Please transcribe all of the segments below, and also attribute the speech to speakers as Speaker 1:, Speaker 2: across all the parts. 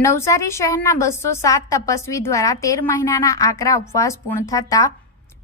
Speaker 1: નવસારી શહેરના બસો સાત તપસ્વી દ્વારા તેર મહિનાના આકરા ઉપવાસ પૂર્ણ થતા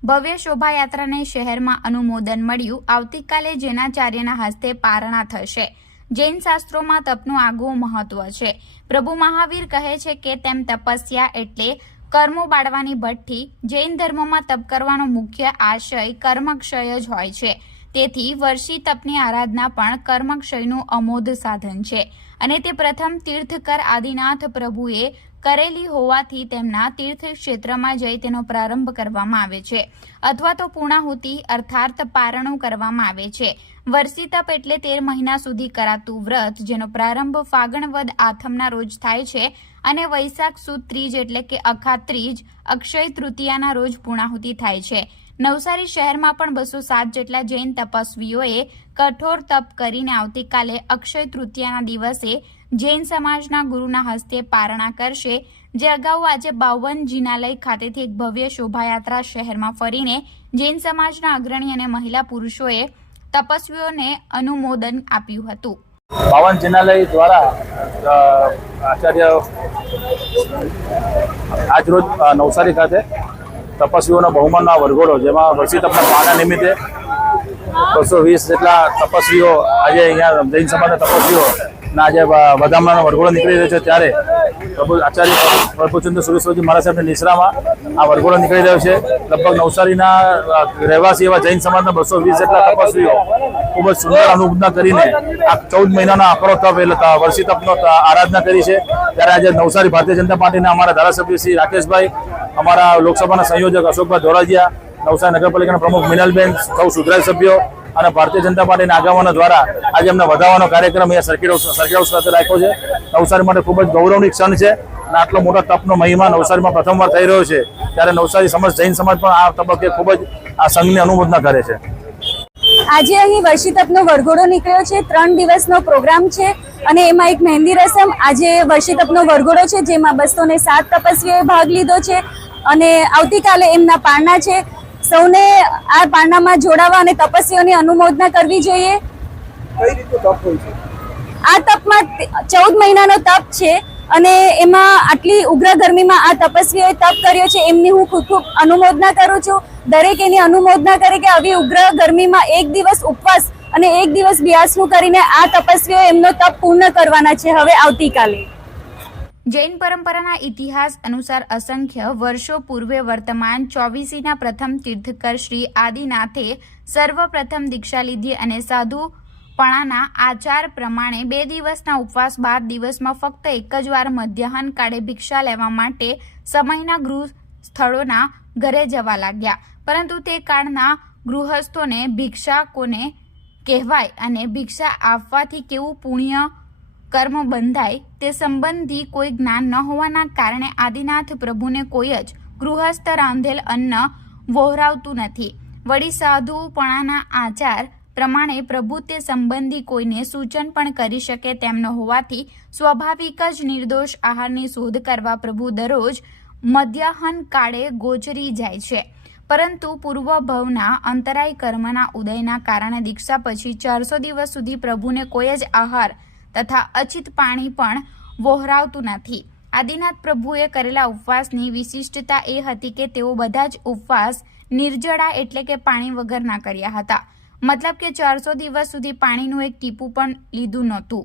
Speaker 1: ભવ્ય શોભાયાત્રાને શહેરમાં અનુમોદન મળ્યું. આવતીકાલે જૈનાચાર્યના હસ્તે પારણા થશે. જૈન શાસ્ત્રોમાં તપનું આગવું મહત્વ છે. પ્રભુ મહાવીર કહે છે કે તેમ તપસ્યા એટલે કર્મો બાળવાની ભઠ્ઠી. જૈન ધર્મમાં તપ કરવાનો મુખ્ય આશય કર્મક્ષય જ હોય છે. તેથી વર્ષી તપની આરાધના પણ કર્મક્ષયનું અમોધ સાધન છે. અને તે પ્રથમ તીર્થકર આદિનાથ પ્રભુએ કરેલી હોવાથી તેમના તીર્થ ક્ષેત્રમાં જઈ તેનો પ્રારંભ કરવામાં આવે છે. અથવા તો પૂર્ણાહુતિ અર્થાર્થ પારણું કરવામાં આવે છે. વર્ષી તપ એટલે તેર મહિના સુધી કરાતું વ્રત, જેનો પ્રારંભ ફાગણવદ આથમના રોજ થાય છે અને વૈશાખ સુદ ત્રીજ એટલે કે અખા ત્રીજ અક્ષય તૃતીયાના રોજ પૂર્ણાહુતિ થાય છે. નવસારી શહેરમાં પણ બસો સાત જેટલા જૈન તપસ્વીઓએ કઠોર તપ કરીને આવતીકાલે અક્ષય તૃતીયાના દિવસે જૈન સમાજના ગુરુના હસ્તે પારણા કરશે. જે અગાઉ આજે બાવન જિનાલય ખાતેથી એક ભવ્ય શોભાયાત્રા શહેરમાં ફરીને જૈન સમાજના અગ્રણી અને મહિલા પુરુષોએ તપસ્વીઓને અનુમોદન આપ્યું હતું.
Speaker 2: પાવન જિનાલય દ્વારા આચાર્ય આજરોજ નવસારી ખાતે તપસ્વીઓનો બહુમાનનો વરઘોડો, જેમાં વર્ષી તપના પાના નિમિત્તે બસો વીસ જેટલા તપસ્વીઓ આજે અહીંયા જૈન સમાજના તપસ્વીઓ આજે વધામણાનો વરઘોડો નીકળી રહ્યો છે ત્યારે પ્રભુ આચાર્ય પ્રભુચંદ્ર સુરેશ્વરજી મહારાજ સાહેબની નિશ્રામાં આ વરઘોડો નીકળી રહ્યો છે. લગભગ નવસારીના રહેવાસી એવા જૈન સમાજના બસો વીસ જેટલા તપસ્વીઓ ખૂબ જ સુંદર અનુભવના કરીને આ ચૌદ મહિનાના આકરો તપ એટલે વર્ષી તપનો આરાધના કરી છે. ત્યારે આજે નવસારી ભારતીય જનતા પાર્ટીના અમારા ધારાસભ્ય શ્રી રાકેશભાઈ અમારા લોકસભાના સંયોજક અશોકભાઈ ધોરાજીયા, નવસારી નગરપાલિકાના પ્રમુખ મિનલબેન, સૌ સુધરાય સભ્યો અને ભારતીય જનતા પાર્ટીના આગેવાનો દ્વારા આજે અમને વધાવવાનો કાર્યક્રમ અહીંયા સર્કિટ હાઉસ સર્કિટ હાઉસ ખાતે રાખ્યો છે. નવસારી માટે ખૂબ જ ગૌરવની ક્ષણ છે અને આટલો મોટો તપનો મહિમા નવસારીમાં પ્રથમવાર થઈ રહ્યો છે. ત્યારે નવસારી સમાજ, જૈન સમાજ પણ આ તબક્કે ખૂબ જ આ સંઘની અનુમોદના કરે છે.
Speaker 3: આજે અહીં વર્ષી તપનો વરઘોડો નીકળ્યો છે. ત્રણ દિવસનો પ્રોગ્રામ છે અને એમાં એક મહેંદી રસમ. આજે વર્ષી તપનો વરઘોડો છે, જેમાં બસો ને સાત તપસ્વીઓએ ભાગ લીધો છે. અને આવતીકાલે એમના પારણા છે. સૌને આ પારણામાં જોડાવા અને તપસ્વીઓની અનુમોદના કરવી જોઈએ. આ તપમાં ચૌદ મહિનાનો તપ છે અને એમાં આટલી ઉગ્ર ગરમીમાં આ તપસ્વીઓએ તપ કર્યો છે. એમની હું ખૂબ ખૂબ અનુમોદના કરું છું. દરેક એની અનુમોદના કરે કે આવી ઉગ્ર ગરમીમાં એક દિવસ ઉપવાસ અને એક દિવસ બ્યાસનું કરીને આ તપસ્વીઓ એમનો તપ પૂર્ણ કરવાના છે હવે આવતીકાલે.
Speaker 1: જૈન પરંપરાના ઇતિહાસ અનુસાર અસંખ્ય વર્ષો પૂર્વે વર્તમાન ચોવીસીના પ્રથમ તીર્થકર શ્રી આદિનાથે સર્વપ્રથમ દીક્ષા લીધી અને સાધુપણાના આચાર પ્રમાણે બે દિવસના ઉપવાસ બાદ દિવસમાં ફક્ત એક જ વાર મધ્યાહન કાળે ભિક્ષા લેવા માટે સમયના ગૃહ સ્થળોના ઘરે જવા લાગ્યા. પરંતુ તે કાળના ગૃહસ્થોને ભિક્ષા કોને કહેવાય અને ભિક્ષા આપવાથી કેવું પુણ્ય કર્મ બંધાય, તે સંબંધી કોઈ જ્ઞાન ન હોવાના કારણે આદિનાથ પ્રભુને કોઈ જ ગૃહસ્થ રાંધેલ અન્ન વહોરાવતું નથી. વળી સાધુપણાના આચાર પ્રમાણે પ્રભુ તે સંબંધી કોઈને સૂચન પણ કરી શકે તેમનો હોવાથી સ્વાભાવિક જ નિર્દોષ આહારની શોધ કરવા પ્રભુ દરરોજ મધ્યાહન કાળે ગોચરી જાય છે. પરંતુ પૂર્વ ભવના અંતરાય કર્મના ઉદયના કારણે દીક્ષા પછી ચારસો દિવસ સુધી પ્રભુને કોઈ જ આહાર તથા અચિત પાણી પણ વહોરાવતું નથી. આદિનાથ પ્રભુએ કરેલા ઉપવાસની વિશિષ્ટતા એ હતી કે તેઓ બધા જ ઉપવાસ નિર્જળા એટલે કે પાણી વગરના કર્યા હતા. મતલબ કે ચારસો દિવસ સુધી પાણીનું એક ટીપું પણ લીધું નહોતું.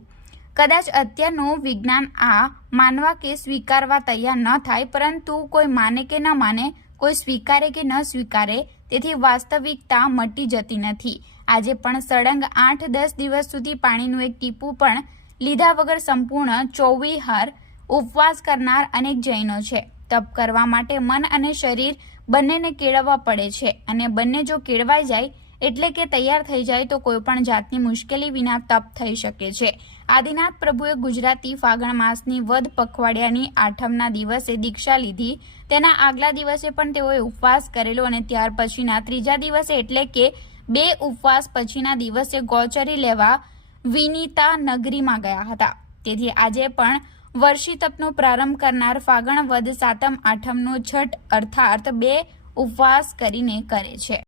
Speaker 1: કદાચ અત્યારનું વિજ્ઞાન આ માનવા કે સ્વીકારવા તૈયાર ન થાય, પરંતુ કોઈ માને કે ન માને, કોઈ સ્વીકારે કે ન સ્વીકારે, તેથી વાસ્તવિકતા મટી જતી નથી. આજે પણ સળંગ આઠ દસ દિવસ સુધી પાણીનું એક ટીપું પણ લીધા વગર સંપૂર્ણ ચોવીહાર ઉપવાસ કરનાર અનેક જૈનો છે. તપ કરવા માટે મન અને શરીર બંનેને કેળવવા પડે છે અને બંને જો કેળવાઈ જાય, એટલે કે તૈયાર થઈ જાય, તો કોઈપણ જાતની મુશ્કેલી વિના તપ થઈ શકે છે. આદિનાથ પ્રભુએ ગુજરાતી ફાગણ માસની વધ પખવાડિયાની આઠમના દિવસે દીક્ષા લીધી. તેના આગલા દિવસે પણ તેઓએ ઉપવાસ કરેલો અને ત્યાર પછીના ત્રીજા દિવસે એટલે કે બે ઉપવાસ પછીના દિવસે ગોચરી લેવા વિનીતા નગરીમાં ગયા હતા. તેથી આજે પણ વર્ષી તપનો પ્રારંભ કરનાર ફાગણ વદ સાતમ આઠમનો છઠ અર્થાર્થ બે ઉપવાસ કરીને કરે છે.